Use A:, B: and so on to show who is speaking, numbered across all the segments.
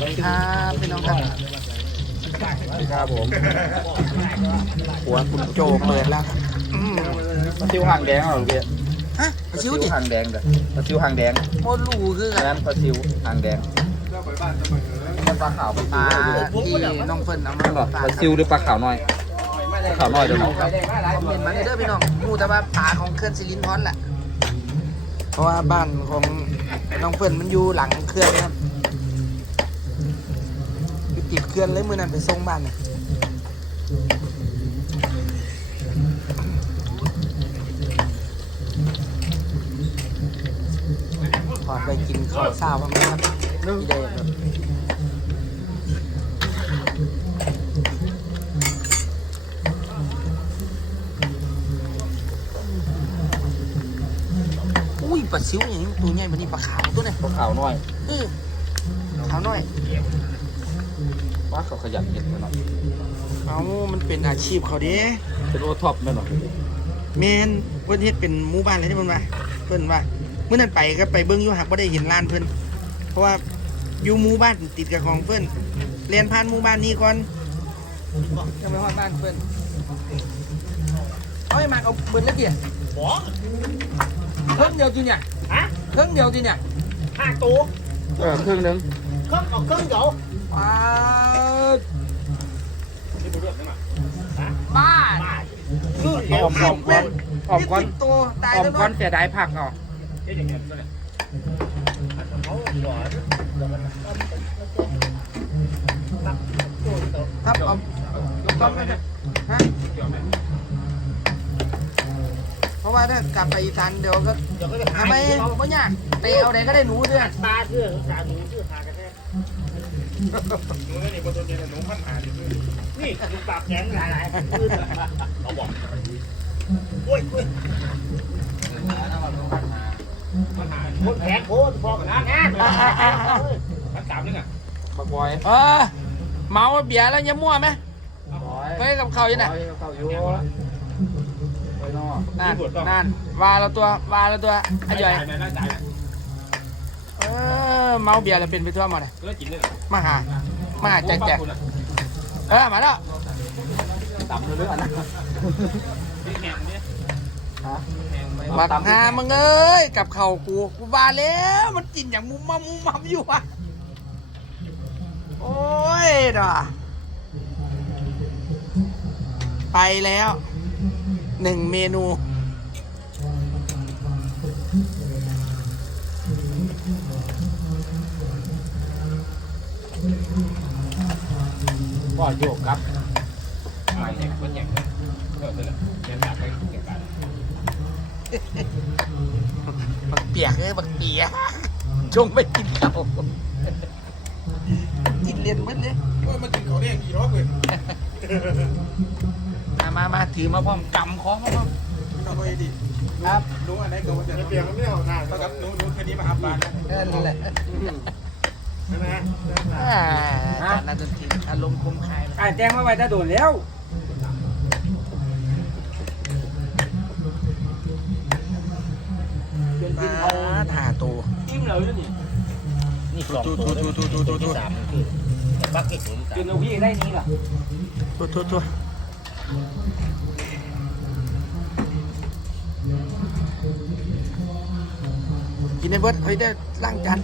A: วัสดีครับพี่น้องครับ
B: ครับผม
A: หัวคุณโจเปิดแล้วครับอืม
B: ปลาซิวหางแดงเหรอพี่
A: ฮะปลาชิวดิ
B: หางแดงเด้อปลาซิวหางแดง
A: โคตรรูคือ
B: อั
A: กันน
B: นั้นปลาซิวหางแดงมันปลาขาวปลา
A: ปลา
B: ซิว
A: ที่น้องเฟิร์นเอา
B: นั่นหรอ
A: มา
B: ปลาซิวหรือปลาขาวน้อยปลาขาวน้อยเดี๋ยวน้อง
A: คอมเมนต์มาเลยเด้อพี่น้องมูแต่ว่าปลาของเคลื่อนซิลินทอนแหละเพราะว่าบ้านของน้องเฟิร์นมันอยู่หลังเคลื่อนครับ อยู่ติดเคลื่อนเลยมือนั้นไปส่งบ้านเนี่ยถอดไปกินข้าวเช้าบ้างไหมครับนี่ได้ครับอุ้ยปลาซิวอย่างนี้ตัวใหญ่มันนี่ปลาขาวตัวไหน
B: ปลาขาวน้อย
A: เออขาวน้อย
B: ปลาเขาขยันเห็ดมันเนาะ
A: เอามันเป็นอาชีพเขาเดิ
B: เป็นโอท็อปแม่นเนาะ
A: เมนเพิ่นเฮ็ดเป็นหมู่บ้านเลยที่เพิ่นว่าเพิ่นว่าเมื่อนั้นไปก็ไปเบิ่งอยู่หักบ่ได้เห็นร้านเพิ่นเพราะว่าอยู่หมู่บ้านติดกับของเพิ่นเรียนผ่านหมู่บ้านนี้ก่อนจะไปฮอดบ้านเพิ่นเอาไอ้มาเอาเบิดแล้วเกี่ย
C: บ่
A: เครื่องเดียวจีเนี่ย
C: ฮะ
A: เครื่องเดียวจีเนี่ย
C: ห้าตัว
B: เออครึ่งหนึง
C: เครื่องเอาเครื่องเดียว
A: ป้าด
C: นี่บ่เรื่องได้มั้ยฮะ
A: บ้า
C: บ้า
A: ด
C: คือเดียว
B: ออมก้อนออมก้อน
A: ยี่สิบตัวตาย
B: ออม
A: แล้ว
B: ก้อ
A: เนาะ
B: นเสียดายผักเอา
C: เฮ็ดอย่างเงี้ยก็ได้เนตักตัวเดียว
A: ครับอาต้องไปฮะเพราะว่าถ้ากลับไปอีสานเดี๋ยวก็
C: เดี๋ยวก็จะ
A: ทำไมไม่ยากไปเอาไหนก็ได้หนูเดือน
C: ปลาเชื่อสาหนูเชื่อหากัน นูนี่บ่ตัวเดียวหนูพันหาดินี่หนูปากแข็งหลายๆเอาบอกโอ้ยโอ้ยคนแข็งโคตรพอกันนะงานมันตามนึงอะ
B: บักบอย
A: เออเมาเบียร์แล้วอยังมั่วไหม
B: บอย
A: เฮ้ยกับเขาอยู่ไหน
B: บอยเข้าอยู่ไปนอก
A: นั่นนั่นวาเราตัววาเราตัวอันใหญ่
C: จ่ายไหมน่าจ่ายไหม
A: เออ เมาเบียร์แล้วเป็นไปทั่วหมดเลย
C: เลิกกินเลย
A: มาหา มาหาแจกแจกเออมาแล้ว
B: ต่ำเรื่อยๆนะ
C: พี่แข่งเนี่ย
B: ฮะ
A: บักหามึงเอ้ยกับเขากูกูบาแล้วมันกินอย่างมุมมัมมุมมัมอยู่อะโอ้ยด่าไปแล้วหนึ่งเมนู
B: ก็โยกครับ
C: ไม่แข่งคนแข่งเลิกเลยเรียนแบบไปเก็บกัน
A: บักเปียกเอ้ยบักเปียกจงไม่กินเขาวกินเรียนมึดเลย
C: โอ้ยมันกินเขาเนี่ยกี่รอบเลย
A: มามามาถือมาพร้อมกำคอมาพร้อม
C: เราก็ดี
A: ครับ
C: รู้อะไรก็ว่าจะเปลี่ยนไม่เอาหน้าเท่ากับรู้รู้แค่นี้มาอัพบาน
A: นั่นแหละ
C: ใช่ไหม
A: อ่าอาจารย์นักดนตรี อารมณ์คมคาย
B: ไอ้แจ้งมาไว้ถ้าโดนแล้ว
A: มาถ่าตัว
C: จิ้มเลยนี่นี่สอง
A: ตัวตัวตัวตัวตัวตัว
C: สามคือบักเก็ตตัวที่
B: กิ
C: สานม
B: เอาพี่ได้นี่ล่ะ
A: ตัวตัวตัวกินในเบิร์ดเฮ้ยได้ล้างจาน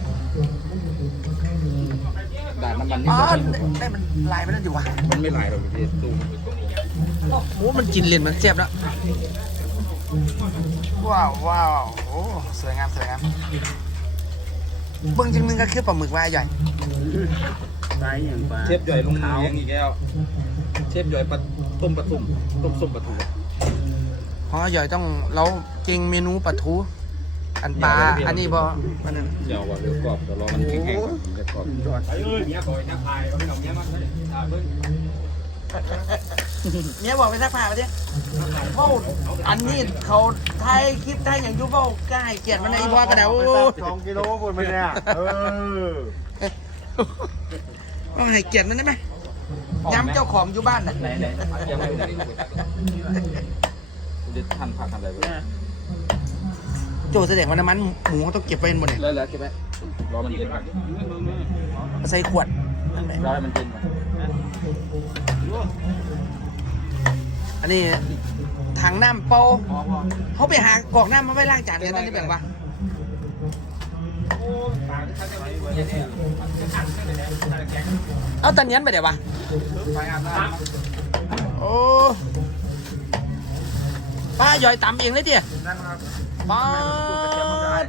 B: ด่านน้ำมันนี่
A: อ๋อ
B: ก็
A: ได้มันลายไปนั่นอยู่วะ
B: มันไม่หลายหรอกพี่ตู้
A: โอ้มันกินเลนมันเจ็บแล้วว้าวว้าวโอ้สวยงามสวยงามเบิ้งจังนึงก็คือปลาหมึกว่าใหญ่
C: ตายอย่างปลา
B: เทปย่อยลงเท้าอีกแล้วเทปย่อยปลาต้มปลาตุ่มต้มส้มปลาทู
A: เพราะใหญ่ต้องเราเก่งเมนูปลาทู อันปลาอันนี้พอมันนั่น
B: เดี๋ยวว่าเดี๋ยวกรอบเดี๋ยวรอมันแข็งๆก่อนถึงจะกรอบ
C: ไอ้เอ้ยเมียก่อยนักพายเอาไปหน่อยเมียมันเลยอ่าเพิ่ง
A: เมียบอกไปซักผ้าไปดิเฝ้าอันนี้เขาถ่ายคลิปถ่ายอย่างอยูเฝ้าใกล้เกียรติมันในอีพอกระเดา
C: สองกิโลบนมันเนี่ยเออ
A: ว่าให้เกียรติมันได้ไหมย้ำเจ้าของอยู่บ้านน่ะ
B: ไหนไหนยังไม่ได้จะทันผักอะไรไป
A: โจแสดงว่าน้ำมันหมูต้องเก็บไว้บนเนี่ย
B: เลยแล้วใช่ไหมรอมันเย็น
A: ใส่ขวดนั่นแหละ
B: รอให้มันเย็นก่อน
A: อันนี้ถังน้ำเปา
B: พอพอ
A: เขาไปหากรอกน้ำมาไว้ล้างจานกันนั่นนี่แบ่งวะ
C: โอ้ตาที่เขาจะไม่เย็นเนี่ยจะขัดไม่ได้แล้วตาแข็ง
A: เอาตะเนียนไปเดี๋ยววะ
B: ไปอาบน้
A: โอ้ป้าย่อยตำเองเลยเดียำ
B: นั่นครับ
A: ป้าด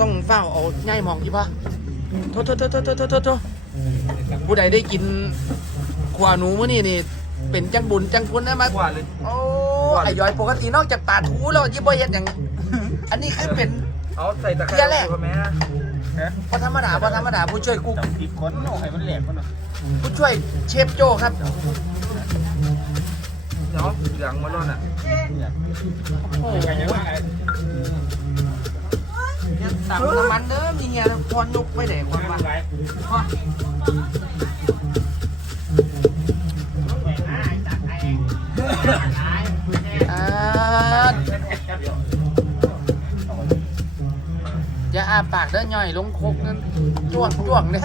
A: ต้องเฝ้าเอาง่ายมองที่ป้าโทษโทษโทษโทษโทษโทษผู้ใดได้กินขวาหนูมื้อนี่นี่ เป็นจังบุญจังคุณนะมา
B: กว่าเลย
A: โอ้ไอ้ย่อยปกตินอกจากปาดหูแล้วยิ่งบ่เฮ็ดอย่าง อันนี้คือเป็น
B: เอาใส่ตะไค
A: เกลือแห
B: ร้
A: ละ
B: พอแม่ฮะ
A: พอธรรมดาพอธรรมดาผู้ช่วยกุ๊ก
B: จับติดก้นเอาให้มันแหลกก่อนหนอ
A: ผู้ช่วยเชฟโจ้ครับ
B: เดี๋ยวเหลืองมาล้นอะ
A: โอ้โห
C: ใครจะว่าไง
A: เนี่ยตำน้ำมันเด้อมีเฮียพรยกไปไหนค
C: มันน
A: วะ
C: ไร
A: พ่ออ่าอย่าอาปากเด้อย่อยลงคกนั่นจ้วงจ้วงเนี่ย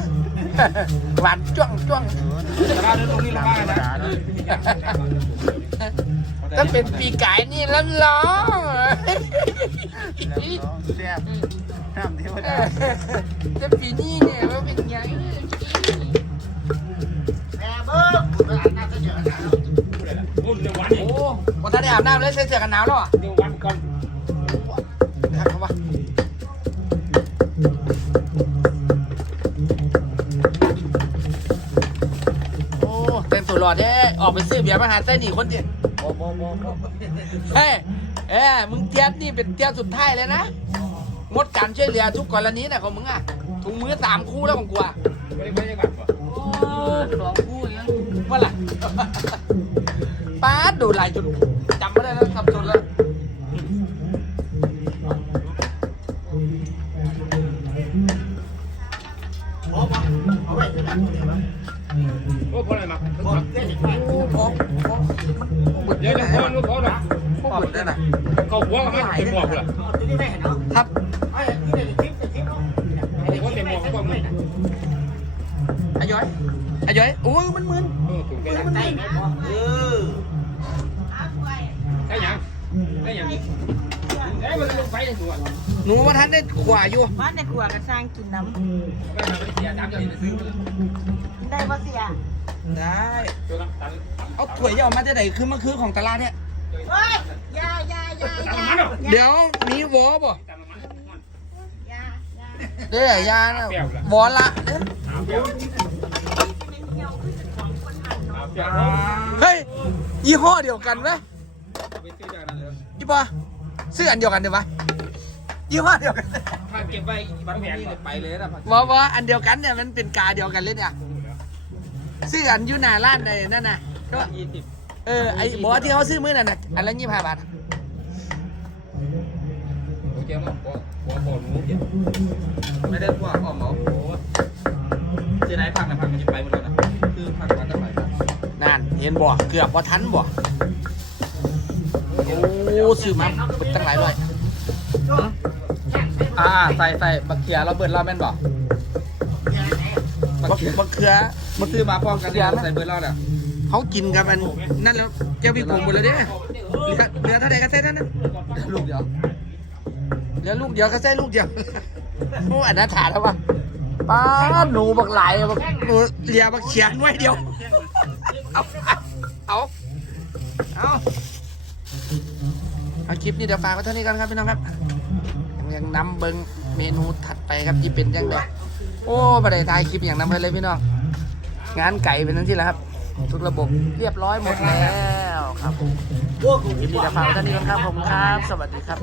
A: หวานจ้วงจ้วง
B: แต่ว่าเรื่อ งตรงนี้เราบ้านะ
A: ถ้าเป็นปีกายนี่ล้วร้อ
B: แซ่บน้ำเทวดา
A: จะปีนี้เนี่ยว่าเป็นไง
C: รุ่นเดียววัน
A: โอ้วันท่านได้อาบน้ำแล้วใส่เสื้อกันหนาวแล้วอะ
C: เดียววันก่อน
A: ครับเขาว่าโอ้เต็มตัวหลอดเด้ออกไปซื้อเบียร์มาหาเต้นนี่คนเดียว
B: บ่บ่บ่บ่
A: เฮ้ยเอ้ยมึงเตี้ยนี่เป็นเตี้ยสุดท้ายเลยนะงดการช่วยเหลือทุกกรณีนะของมึงอะถุงมือสามคู่แล้วของกูอะ
C: ไม่ได้ไม่ได้บัตรป่ะ
A: โอ้สองคู่อย่างว่าล่ะป้าดดูหลายจุด
C: เดี๋ยวเดี๋ยวพอรู้พอหรอ
A: พอหมดแล้วนะ
C: เขาหัวก็ไม่เต็มหมวกเลย
A: ครับ
C: ว่าเต็มหมวกก็มึง
A: อาย้อยอาย้อยโอ้ยมันมึน
C: เออถูก
A: เอ
C: แก่
A: อมันมึน
B: เออ
C: ได้ยังได้ยังได้มันลงไฟเลยตัว
A: หนูว่าท่านได้ขวาอยู่
D: ว่าแต่ขัวก็สร้างกินน้ำ
C: ไม่เสียน้ำได้
D: บ่เสีย
A: ได้
C: ตัวน้ำตัน
A: เอาถ้วยยาออกมาจะไหนคือมันคือของตลาดเนี่ย
D: เฮ้ยอยาอยาอยาอยา
A: เดี๋ยวมีวอบ่
C: ตันมัน
D: อยาอยา
A: เด้อยานะวอละเด้อ
C: อาเปียว
D: เป็นเที่ยวขึ้นของคนหัน
C: อา
D: เนาะ
C: เปียว
A: เฮ้ยยี่ห้อเดียวกันไหม
B: ไปซื้อจากนั้นเลย
A: ยี่ปะซื้ออันเดียวกันเดี๋ยววะยี่ห้อเดียวกัน
B: ถ้าเก็บไว้บัตรนี้ไปเลยนะ
A: วอวออันเดียวกันเนี่ยมันเป็นกาเดียวกันเลยเนี่ย ซื้ออันอยูหนาร้านใดนั่นน่ะก็
B: ยี่สิบ
A: เออไอ้บอกว่าที่เขาซื้อมื้อนั่นน่ะอันละยี่สิบห้าบาท
B: โอเคมั้งบ่บ่บ่รู้เก็บไม่ได้พวกอ้อมเอาเจะได้พักนะพักมันจะไปหมดแล้วนะคือพักมันจะไป
A: นั่นเห็นบ่เกือบว่าทันบ่โอ้ซื้อมาตั้งหลายร้อย
B: อ่าใส่ใส่บักเขียเราเบิดเราแม่นบ่
A: บัก
B: เขีย
A: บักเขือ
B: มาซื้อมาพร้อมกันเนี่ยใส่เบิดเราเนี่ย
A: เขากินกับอันนั่นแล้วเจ้าพี่โกงหมดเลยเด้เหลือเหลือเท่าไหร่ก็ใส่เท่านั้น
B: ลูกเดียว
A: เหลือลูกเดียวก็ใส่ลูกเดียวโอ้อันนั้นถาแล้ววะป้าดหนูบักหลายบักหนูเหลียบักเขียนไว้เดียวเอาเอาเอาเอาคลิปนี้เดี๋ยวฝากไว้เท่านี้กันครับพี่น้องครับยังนำเบิงเมนูถัดไปครับที่เป็นยังไงโอ้บัได้ถ่ายคลิปอย่างนำไปเลยพี่น้อง งานไก่เป็นทั้งที่แล้วครับ ทุกระบบเรียบร้อยหมดแล้วครับคลิปนี้เดี๋ยวฝากไว้เท่านี้กันครับผมครับ สวัสดีครับ